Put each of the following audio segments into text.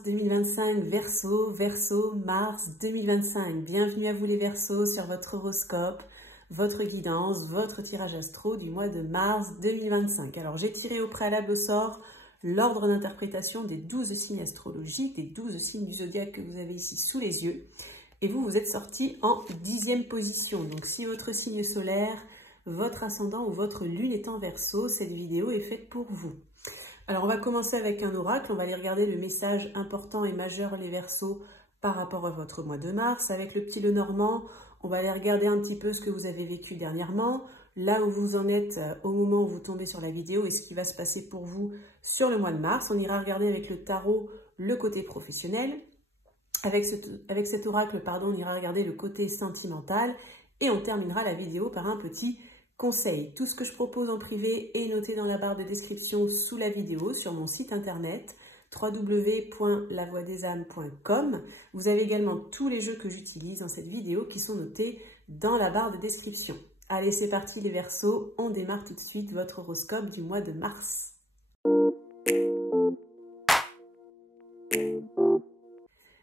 mars 2025, Verseau, mars 2025. Bienvenue à vous les Verseaux sur votre horoscope, votre guidance, votre tirage astro du mois de mars 2025. Alors j'ai tiré au préalable au sort l'ordre d'interprétation des 12 signes astrologiques, des 12 signes du zodiaque que vous avez ici sous les yeux. Et vous êtes sorti en 10e position. Donc si votre signe solaire, votre ascendant ou votre lune est en Verseau, cette vidéo est faite pour vous. Alors on va commencer avec un oracle, on va aller regarder le message important et majeur les Verseaux par rapport à votre mois de mars. Avec le petit Lenormand, on va aller regarder un petit peu ce que vous avez vécu dernièrement, là où vous en êtes au moment où vous tombez sur la vidéo et ce qui va se passer pour vous sur le mois de mars. On ira regarder avec le tarot le côté professionnel. Avec cet oracle, on ira regarder le côté sentimental et on terminera la vidéo par un petit conseil. Tout ce que je propose en privé est noté dans la barre de description sous la vidéo sur mon site internet www.lavoidesâmes.com. Vous avez également tous les jeux que j'utilise dans cette vidéo qui sont notés dans la barre de description. Allez, c'est parti les Verseaux, on démarre tout de suite votre horoscope du mois de mars.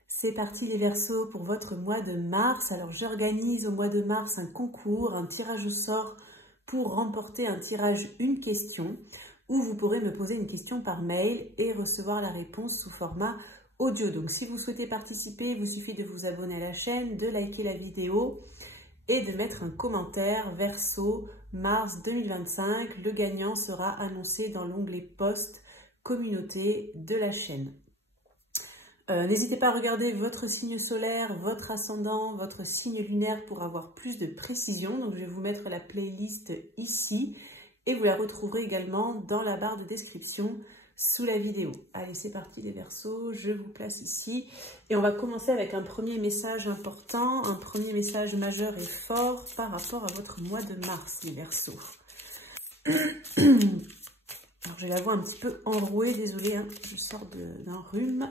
C'est parti les Verseaux pour votre mois de mars. Alors j'organise au mois de mars un concours, un tirage au sort pour remporter un tirage une question où vous pourrez me poser une question par mail et recevoir la réponse sous format audio. Donc si vous souhaitez participer, il vous suffit de vous abonner à la chaîne, de liker la vidéo et de mettre un commentaire Verseau mars 2025. Le gagnant sera annoncé dans l'onglet post communauté de la chaîne. N'hésitez pas à regarder votre signe solaire, votre ascendant, votre signe lunaire pour avoir plus de précision. Donc je vais vous mettre la playlist ici et vous la retrouverez également dans la barre de description sous la vidéo. Allez, c'est parti les Verseaux, je vous place ici. Et on va commencer avec un premier message important, un premier message majeur et fort par rapport à votre mois de mars, les Verseaux. Alors j'ai la voix un petit peu enrouée, désolée, hein, je sors d'un rhume.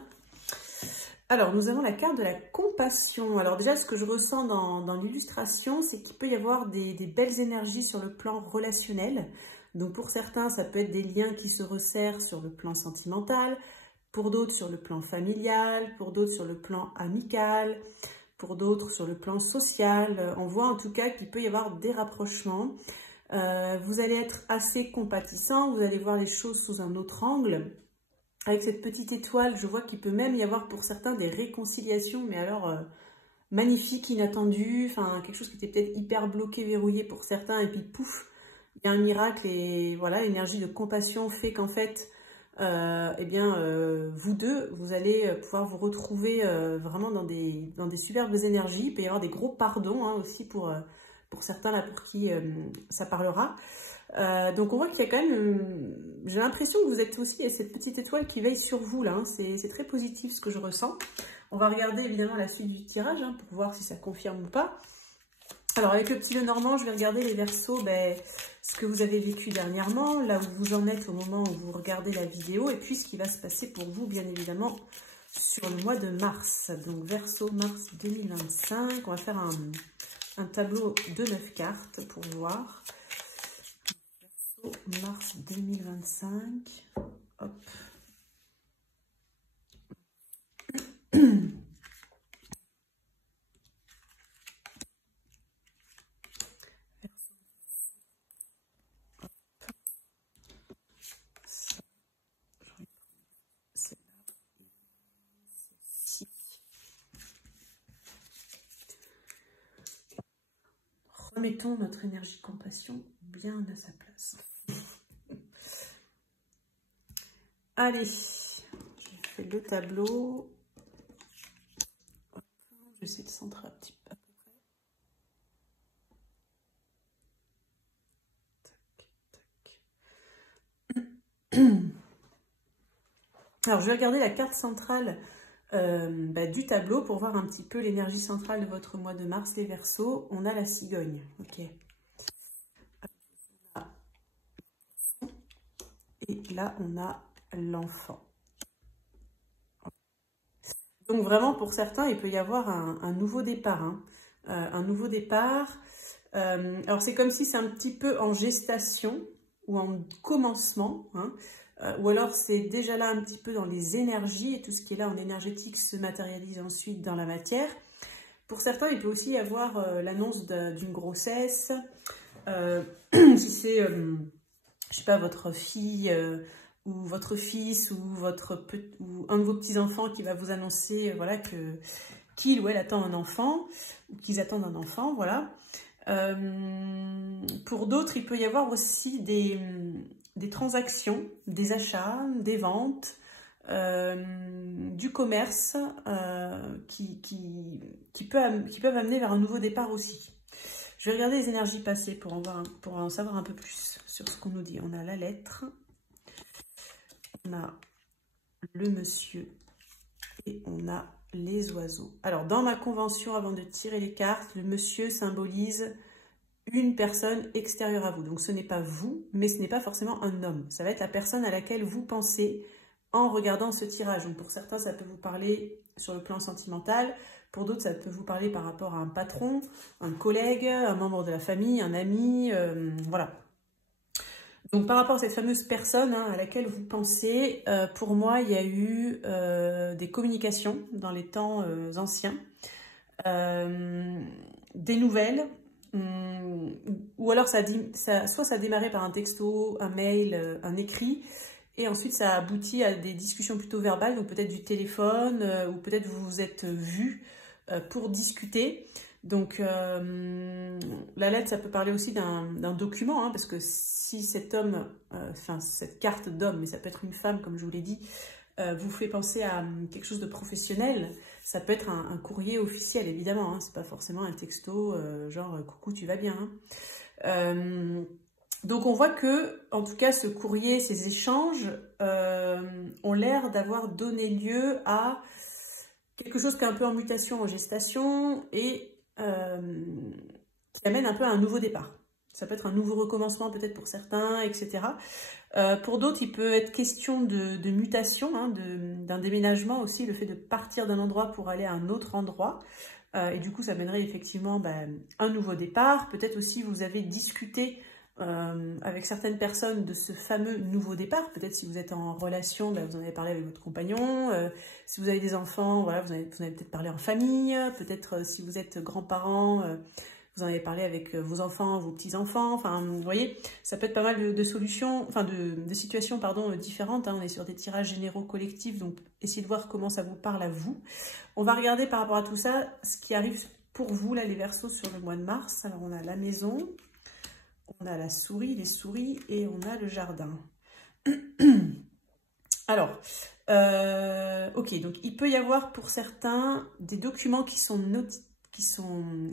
Alors, nous avons la carte de la compassion. Alors déjà, ce que je ressens dans l'illustration, c'est qu'il peut y avoir des belles énergies sur le plan relationnel. Donc pour certains, ça peut être des liens qui se resserrent sur le plan sentimental, pour d'autres sur le plan familial, pour d'autres sur le plan amical, pour d'autres sur le plan social. On voit en tout cas qu'il peut y avoir des rapprochements. Vous allez être assez compatissant, vous allez voir les choses sous un autre angle. Avec cette petite étoile, je vois qu'il peut même y avoir pour certains des réconciliations, mais alors magnifiques, inattendues, enfin quelque chose qui était peut-être hyper bloqué, verrouillé pour certains, et puis pouf, il y a un miracle et voilà, l'énergie de compassion fait qu'en fait, vous deux, vous allez pouvoir vous retrouver vraiment dans des superbes énergies. Il peut y avoir des gros pardons hein, aussi pour certains là pour qui ça parlera. Donc on voit qu'il y a quand même, j'ai l'impression que vous êtes aussi, il y a cette petite étoile qui veille sur vous là, hein. C'est très positif ce que je ressens. On va regarder évidemment la suite du tirage hein, pour voir si ça confirme ou pas. Alors avec le petit Lenormand, je vais regarder les Verseaux, ce que vous avez vécu dernièrement, là où vous en êtes au moment où vous regardez la vidéo, et puis ce qui va se passer pour vous bien évidemment sur le mois de mars. Donc Verseau mars 2025, on va faire un tableau de 9 cartes pour voir. Mars 2025, hop. Remettons notre énergie compassion bien à sa place. Allez, j'ai fait le tableau. Je vais essayer de centrer un petit peu à peu près. Tac, tac. Alors, je vais regarder la carte centrale du tableau pour voir un petit peu l'énergie centrale de votre mois de mars, les Verseaux. On a la cigogne, ok. Et là, on a l'enfant. Donc vraiment, pour certains, il peut y avoir un nouveau départ. Hein. Un nouveau départ. Alors c'est comme si c'est un petit peu en gestation ou en commencement. Hein. ou alors c'est déjà là un petit peu dans les énergies, et tout ce qui est là en énergétique se matérialise ensuite dans la matière. Pour certains, il peut aussi y avoir l'annonce d'une grossesse, si c'est, je sais pas, votre fille ou votre fils ou ou un de vos petits-enfants qui va vous annoncer voilà, qu'il ou elle attend un enfant, ou qu'ils attendent un enfant, voilà. Pour d'autres, il peut y avoir aussi des transactions, des achats, des ventes, du commerce qui peuvent amener vers un nouveau départ aussi. Je vais regarder les énergies passées pour en savoir un peu plus sur ce qu'on nous dit. On a la lettre, on a le monsieur et on a les oiseaux. Alors, dans ma convention, avant de tirer les cartes, le monsieur symbolise une personne extérieure à vous. Donc, ce n'est pas vous, mais ce n'est pas forcément un homme. Ça va être la personne à laquelle vous pensez en regardant ce tirage. Donc, pour certains, ça peut vous parler sur le plan sentimental. Pour d'autres, ça peut vous parler par rapport à un patron, un collègue, un membre de la famille, un ami, voilà. Donc, par rapport à cette fameuse personne à laquelle vous pensez, pour moi, il y a eu des communications dans les temps anciens, des nouvelles, ou alors soit ça a démarré par un texto, un mail, un écrit, et ensuite ça a abouti à des discussions plutôt verbales, donc peut-être du téléphone, ou peut-être vous vous êtes vus pour discuter. Donc la lettre, ça peut parler aussi d'un document, parce que si cet homme, enfin cette carte d'homme, mais ça peut être une femme comme je vous l'ai dit, vous fait penser à quelque chose de professionnel, ça peut être un courrier officiel évidemment, c'est pas forcément un texto genre coucou tu vas bien. Donc on voit que, en tout cas, ce courrier, ces échanges ont l'air d'avoir donné lieu à quelque chose qui est un peu en mutation, en gestation, et qui amène un peu à un nouveau départ. Ça peut être un nouveau recommencement peut-être pour certains, etc. Pour d'autres, il peut être question de mutation, d'un déménagement aussi, le fait de partir d'un endroit pour aller à un autre endroit. Et du coup, ça mènerait effectivement un nouveau départ. Peut-être aussi vous avez discuté avec certaines personnes de ce fameux nouveau départ. Peut-être si vous êtes en relation, vous en avez parlé avec votre compagnon. Si vous avez des enfants, voilà, vous en avez peut-être parlé en famille. Peut-être si vous êtes grands-parents, vous en avez parlé avec vos enfants, vos petits-enfants. Enfin, vous voyez, ça peut être pas mal de solutions, enfin de situations pardon, différentes. On est sur des tirages généraux collectifs, donc essayez de voir comment ça vous parle à vous. On va regarder par rapport à tout ça, ce qui arrive pour vous, là, les Verseaux, sur le mois de mars. Alors, on a la maison, on a la souris, les souris, et on a le jardin. Alors, ok, donc il peut y avoir pour certains des documents qui sont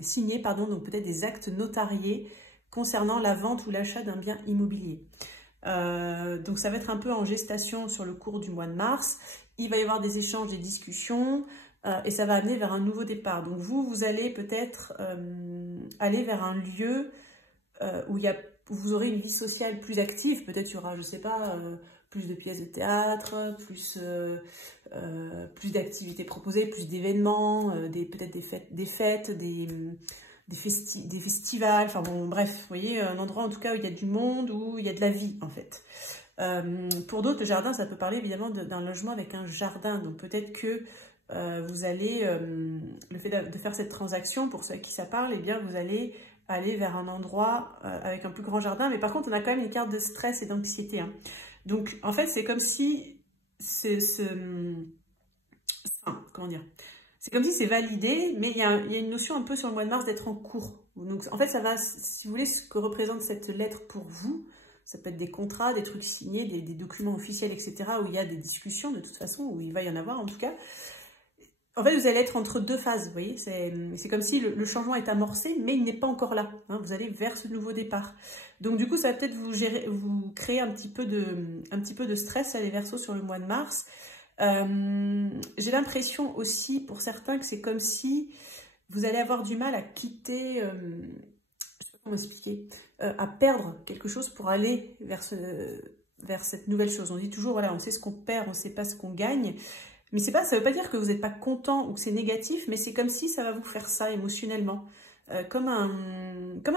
signés, pardon, donc peut-être des actes notariés concernant la vente ou l'achat d'un bien immobilier. Donc ça va être un peu en gestation sur le cours du mois de mars. Il va y avoir des échanges, des discussions, et ça va amener vers un nouveau départ. Donc vous allez peut-être aller vers un lieu où vous aurez une vie sociale plus active. Peut-être il y aura, je sais pas, plus de pièces de théâtre, plus d'activités proposées, plus d'événements, peut-être des fêtes, des festivals, enfin bon, bref, vous voyez, un endroit en tout cas où il y a du monde, où il y a de la vie en fait. Pour d'autres, le jardin, ça peut parler évidemment d'un logement avec un jardin, donc peut-être que vous allez, le fait de faire cette transaction, pour ceux à qui ça parle, eh bien vous allez aller vers un endroit avec un plus grand jardin, mais par contre on a quand même une carte de stress et d'anxiété. Donc en fait c'est comme si comment dire, c'est comme si c'est validé, mais il y a une notion un peu sur le mois de mars d'être en cours. Donc en fait ça va, si vous voulez, ce que représente cette lettre pour vous, ça peut être des contrats, des trucs signés, des documents officiels, etc., où il y a des discussions de toute façon, où il va y en avoir en tout cas. En fait, vous allez être entre deux phases, vous voyez, c'est comme si le changement est amorcé, mais il n'est pas encore là. Vous allez vers ce nouveau départ. Donc du coup, ça va peut-être vous créer un petit peu de stress, les Verseaux, sur le mois de mars. J'ai l'impression aussi, pour certains, que c'est comme si vous allez avoir du mal à quitter, je sais pas comment expliquer, à perdre quelque chose pour aller vers cette nouvelle chose. On dit toujours, voilà, on sait ce qu'on perd, on ne sait pas ce qu'on gagne. Mais ça ne veut pas dire que vous n'êtes pas content ou que c'est négatif, mais c'est comme si ça va vous faire ça émotionnellement. Comme un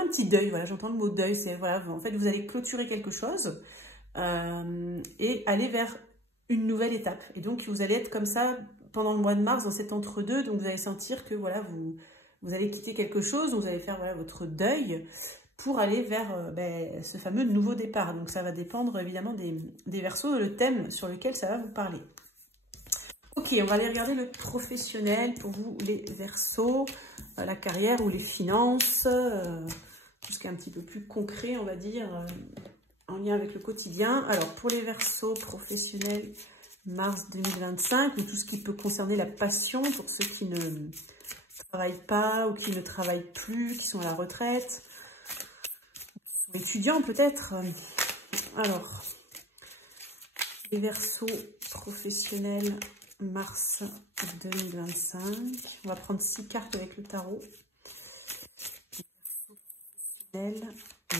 petit deuil, voilà, j'entends le mot deuil, c'est voilà, en fait vous allez clôturer quelque chose, et aller vers une nouvelle étape. Et donc, vous allez être comme ça pendant le mois de mars, dans cet entre-deux. Donc, vous allez sentir que voilà, vous allez quitter quelque chose, vous allez faire voilà, votre deuil pour aller vers ce fameux nouveau départ. Donc, ça va dépendre évidemment des Verseaux, le thème sur lequel ça va vous parler. Ok, on va aller regarder le professionnel pour vous, les Verseaux, la carrière ou les finances, tout ce qui est un petit peu plus concret, on va dire, en lien avec le quotidien. Alors, pour les Verseaux professionnels, mars 2025, ou tout ce qui peut concerner la passion, pour ceux qui ne travaillent pas ou qui ne travaillent plus, qui sont à la retraite, qui sont étudiants peut-être. Alors, les Verseaux professionnels, mars 2025. On va prendre 6 cartes avec le tarot.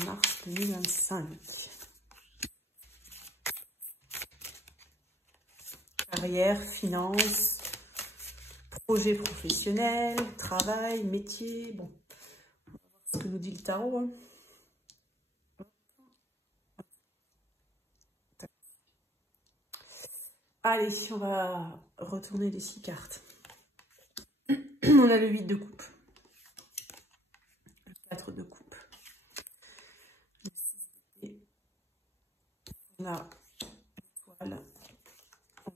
Mars 2025. Carrière, finance, projet professionnel, travail, métier. Bon, on va voir ce que nous dit le tarot. Hein. Allez, on va retourner les 6 cartes. On a le 8 de coupe, le 4 de coupe, le 6 de dé, on a l'étoile,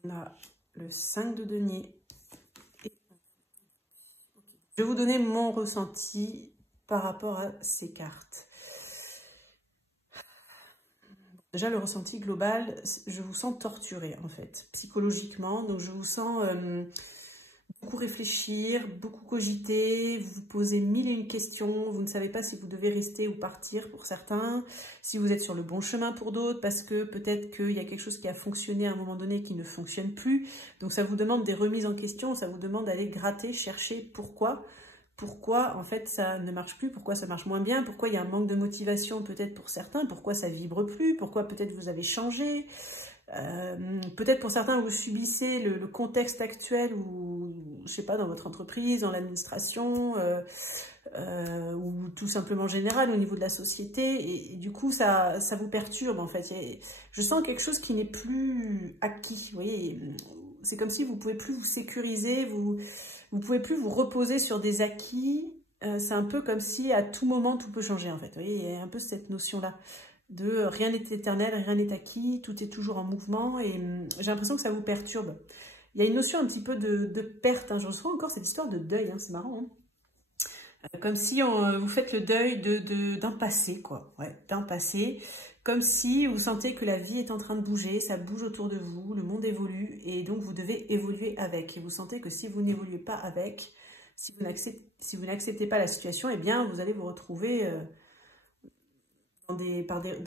on a le 5 de denier. Et... Je vais vous donner mon ressenti par rapport à ces cartes. Déjà, le ressenti global, je vous sens torturé, en fait, psychologiquement. Donc, je vous sens beaucoup réfléchir, beaucoup cogiter, vous vous posez mille et une questions. Vous ne savez pas si vous devez rester ou partir pour certains, si vous êtes sur le bon chemin pour d'autres, parce que peut-être qu'il y a quelque chose qui a fonctionné à un moment donné qui ne fonctionne plus. Donc, ça vous demande des remises en question, ça vous demande d'aller gratter, chercher pourquoi en fait ça ne marche plus, pourquoi ça marche moins bien, pourquoi il y a un manque de motivation peut-être pour certains, pourquoi ça vibre plus, pourquoi peut-être vous avez changé, peut-être pour certains vous subissez le contexte actuel ou je sais pas dans votre entreprise, dans l'administration ou tout simplement général au niveau de la société et du coup ça vous perturbe en fait. Je sens quelque chose qui n'est plus acquis, vous voyez, c'est comme si vous pouvez plus vous sécuriser, vous pouvez plus vous reposer sur des acquis. C'est un peu comme si à tout moment tout peut changer en fait. Vous voyez, il y a un peu cette notion-là de rien n'est éternel, rien n'est acquis, tout est toujours en mouvement et j'ai l'impression que ça vous perturbe. Il y a une notion un petit peu de perte. Hein. Je reçois encore cette histoire de deuil, hein, c'est marrant. Hein. Comme si vous faites le deuil d'un passé, quoi. Ouais, d'un passé. Comme si vous sentez que la vie est en train de bouger, ça bouge autour de vous, le monde évolue et donc vous devez évoluer avec. Et vous sentez que si vous n'évoluez pas avec, si vous n'acceptez pas la situation, eh bien vous allez vous retrouver dans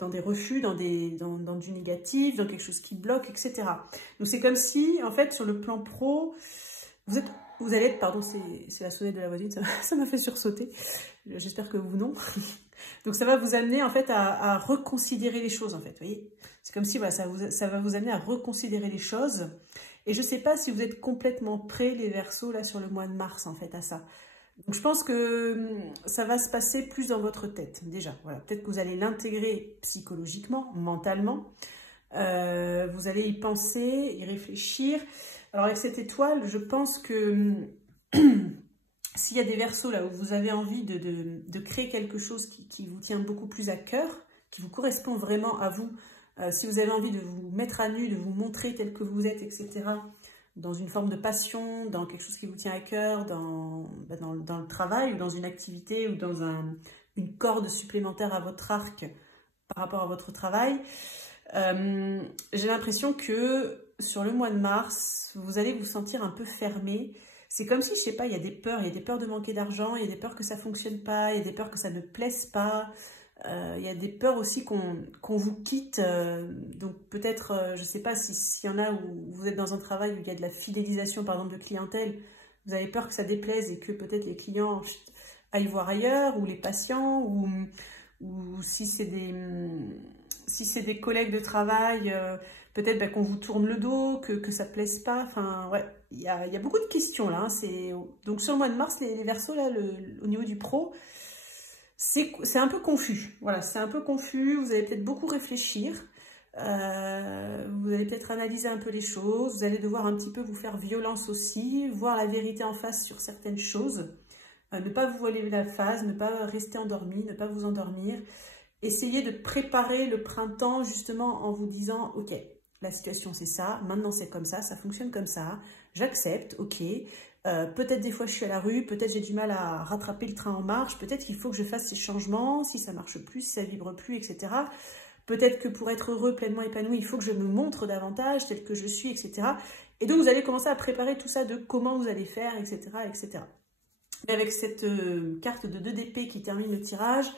des refus, dans du négatif, dans quelque chose qui bloque, etc. Donc c'est comme si, en fait, sur le plan pro, vous allez être, pardon, c'est la sonnette de la voisine, ça m'a fait sursauter. J'espère que vous non. Donc ça va vous amener en fait à reconsidérer les choses en fait, vous voyez. C'est comme si voilà, ça va vous amener à reconsidérer les choses. Et je ne sais pas si vous êtes complètement prêts les Verseaux là sur le mois de mars en fait à ça. Donc je pense que ça va se passer plus dans votre tête déjà. Voilà, peut-être que vous allez l'intégrer psychologiquement, mentalement. Vous allez y penser, y réfléchir. Alors avec cette étoile, je pense que s'il y a des Verseaux là où vous avez envie de créer quelque chose qui vous tient beaucoup plus à cœur, qui vous correspond vraiment à vous, si vous avez envie de vous mettre à nu, de vous montrer tel que vous êtes, etc., dans une forme de passion, dans quelque chose qui vous tient à cœur, dans le travail ou dans une activité ou dans une corde supplémentaire à votre arc par rapport à votre travail, j'ai l'impression que sur le mois de mars, vous allez vous sentir un peu fermé. C'est comme si, je sais pas, il y a des peurs de manquer d'argent, il y a des peurs que ça fonctionne pas, il y a des peurs que ça ne plaise pas, il y a des peurs aussi qu'on vous quitte. Donc peut-être, je sais pas s'il y en a où vous êtes dans un travail où il y a de la fidélisation par exemple de clientèle, vous avez peur que ça déplaise et que peut-être les clients aillent voir ailleurs, ou les patients, ou si c'est des collègues de travail, peut-être qu'on vous tourne le dos, que ça ne plaise pas. Enfin, ouais, il y a beaucoup de questions là. Hein. Donc sur le mois de mars, les Verseaux, là, au niveau du pro, c'est un peu confus. Voilà, c'est un peu confus. Vous allez peut-être beaucoup réfléchir. Vous allez peut-être analyser un peu les choses. Vous allez devoir un petit peu vous faire violence aussi, voir la vérité en face sur certaines choses. Ne pas vous voiler la face, ne pas rester endormi, ne pas vous endormir. Essayez de préparer le printemps justement en vous disant « Ok, la situation c'est ça, maintenant c'est comme ça fonctionne comme ça, j'accepte, ok. Peut-être des fois je suis à la rue, peut-être j'ai du mal à rattraper le train en marche, peut-être qu'il faut que je fasse ces changements, si ça marche plus, si ça vibre plus, etc. Peut-être que pour être heureux, pleinement épanoui, il faut que je me montre davantage, tel que je suis, etc. » Et donc vous allez commencer à préparer tout ça de comment vous allez faire, etc. etc. Mais avec cette carte de 2 d'épée qui termine le tirage,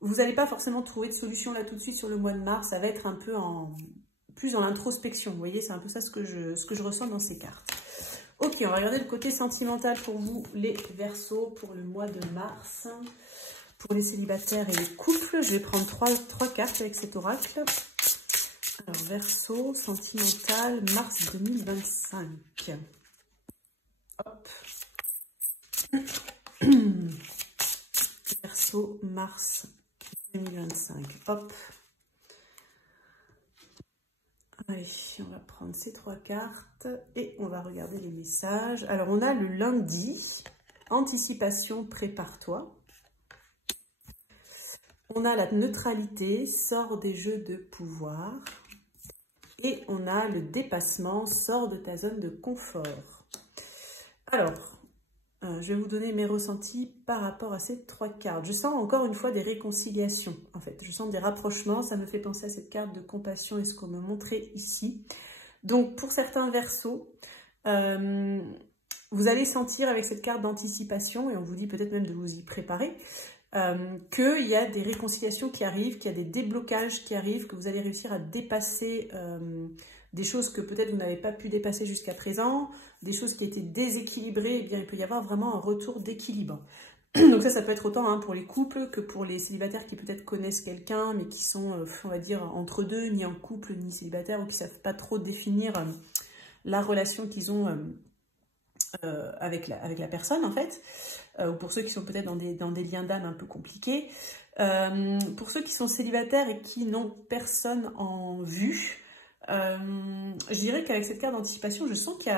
vous n'allez pas forcément trouver de solution là tout de suite sur le mois de mars, ça va être un peu plus dans l'introspection, vous voyez, c'est un peu ça ce que je ressens dans ces cartes. Ok, on va regarder le côté sentimental pour vous, les Verseaux, pour le mois de mars. Pour les célibataires et les couples, je vais prendre trois cartes avec cet oracle. Alors, Verseau, sentimental, mars 2025. Hop. Verseau, mars 2025. Hop. Allez, on va prendre ces 3 cartes et on va regarder les messages. Alors, on a le lundi, anticipation, prépare-toi. On a la neutralité, sors des jeux de pouvoir. Et on a le dépassement, sors de ta zone de confort. Alors, je vais vous donner mes ressentis par rapport à ces 3 cartes. Je sens encore une fois des réconciliations, en fait. Je sens des rapprochements, ça me fait penser à cette carte de compassion et ce qu'on me montrait ici. Donc, pour certains Verseaux, vous allez sentir avec cette carte d'anticipation, et on vous dit peut-être même de vous y préparer, qu'il y a des réconciliations qui arrivent, qu'il y a des déblocages qui arrivent, que vous allez réussir à dépasser des choses que peut-être vous n'avez pas pu dépasser jusqu'à présent, des choses qui étaient déséquilibrées, eh bien il peut y avoir vraiment un retour d'équilibre. Donc ça peut être autant pour les couples que pour les célibataires qui peut-être connaissent quelqu'un, mais qui sont, on va dire, entre deux, ni en couple, ni célibataire, ou qui ne savent pas trop définir la relation qu'ils ont avec la personne, en fait. Ou pour ceux qui sont peut-être dans des liens d'âme un peu compliqués. Pour ceux qui sont célibataires et qui n'ont personne en vue, je dirais qu'avec cette carte d'anticipation, je sens qu'il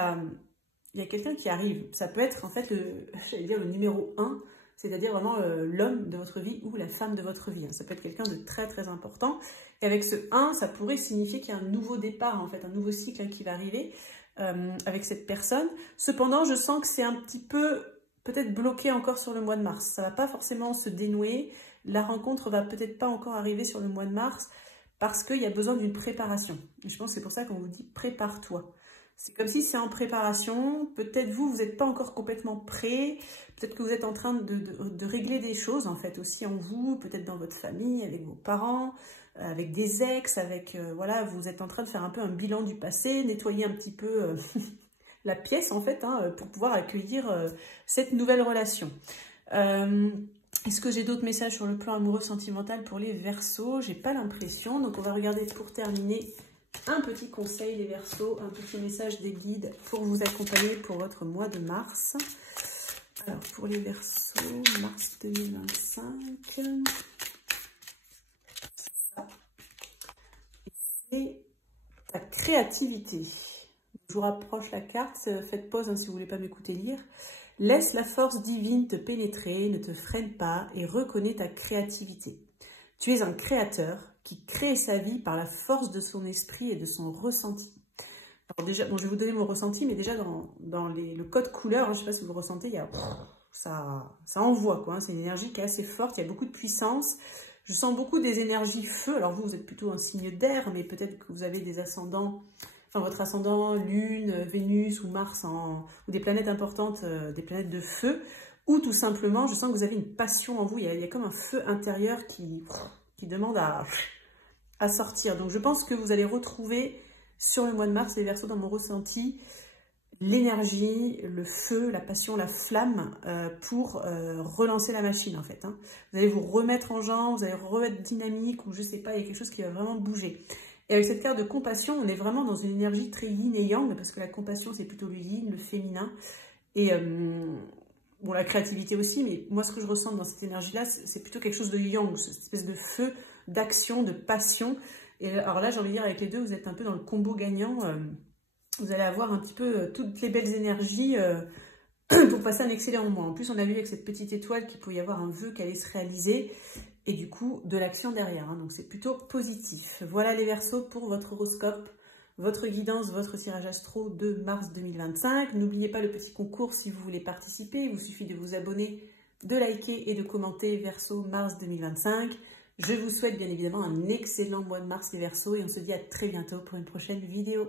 y a quelqu'un qui arrive. Ça peut être en fait j'allais dire le numéro 1, c'est-à-dire vraiment l'homme de votre vie ou la femme de votre vie. Ça peut être quelqu'un de très très important. Et avec ce 1, ça pourrait signifier qu'il y a un nouveau départ, en fait, un nouveau cycle qui va arriver avec cette personne. Cependant, je sens que c'est un petit peu peut-être bloqué encore sur le mois de mars. Ça ne va pas forcément se dénouer. La rencontre va peut-être pas encore arriver sur le mois de mars parce qu'il y a besoin d'une préparation. Et je pense que c'est pour ça qu'on vous dit « prépare-toi ». C'est comme si c'est en préparation. Peut-être vous n'êtes pas encore complètement prêt. Peut-être que vous êtes en train de régler des choses, en fait, aussi en vous, peut-être dans votre famille, avec vos parents, avec des ex, voilà, vous êtes en train de faire un peu un bilan du passé, nettoyer un petit peu la pièce, en fait, pour pouvoir accueillir cette nouvelle relation. Est-ce que j'ai d'autres messages sur le plan amoureux sentimental pour les Verseaux? J'ai pas l'impression. Donc, on va regarder pour terminer un petit conseil, les Verseaux, un petit message des guides pour vous accompagner pour votre mois de mars. Alors, pour les Verseaux, mars 2025, et ta créativité. Je vous rapproche la carte, faites pause si vous ne voulez pas m'écouter lire. Laisse la force divine te pénétrer, ne te freine pas et reconnais ta créativité. Tu es un créateur qui crée sa vie par la force de son esprit et de son ressenti. Alors déjà, bon, je vais vous donner mon ressenti, mais déjà dans le code couleur, je ne sais pas si vous le ressentez, il y a, ça envoie, quoi. C'est une énergie qui est assez forte, il y a beaucoup de puissance. Je sens beaucoup des énergies feu. Alors vous êtes plutôt un signe d'air, mais peut-être que vous avez des ascendants, enfin votre ascendant, Lune, Vénus ou Mars, ou des planètes importantes, des planètes de feu, ou tout simplement, je sens que vous avez une passion en vous. Il y a comme un feu intérieur qui demande à sortir. Donc je pense que vous allez retrouver sur le mois de mars, les Verseaux, dans mon ressenti, l'énergie, le feu, la passion, la flamme pour relancer la machine, en fait. Vous allez vous remettre en jambe, vous allez remettre dynamique, ou je sais pas, il y a quelque chose qui va vraiment bouger. Et avec cette carte de compassion, on est vraiment dans une énergie très yin et yang, parce que la compassion, c'est plutôt le yin, le féminin. Et bon, la créativité aussi, mais moi, ce que je ressens dans cette énergie-là, c'est plutôt quelque chose de yang, cette espèce de feu, d'action, de passion. Et alors là, j'ai envie de dire, avec les deux, vous êtes un peu dans le combo gagnant. Vous allez avoir un petit peu toutes les belles énergies pour passer un excellent moment. En plus, on a vu avec cette petite étoile qu'il pouvait y avoir un vœu qui allait se réaliser et du coup, de l'action derrière. Hein, donc, c'est plutôt positif. Voilà les Verseaux pour votre horoscope, votre guidance, votre tirage astro de mars 2025. N'oubliez pas le petit concours si vous voulez participer. Il vous suffit de vous abonner, de liker et de commenter Verseau mars 2025. Je vous souhaite bien évidemment un excellent mois de mars les Verseaux et on se dit à très bientôt pour une prochaine vidéo.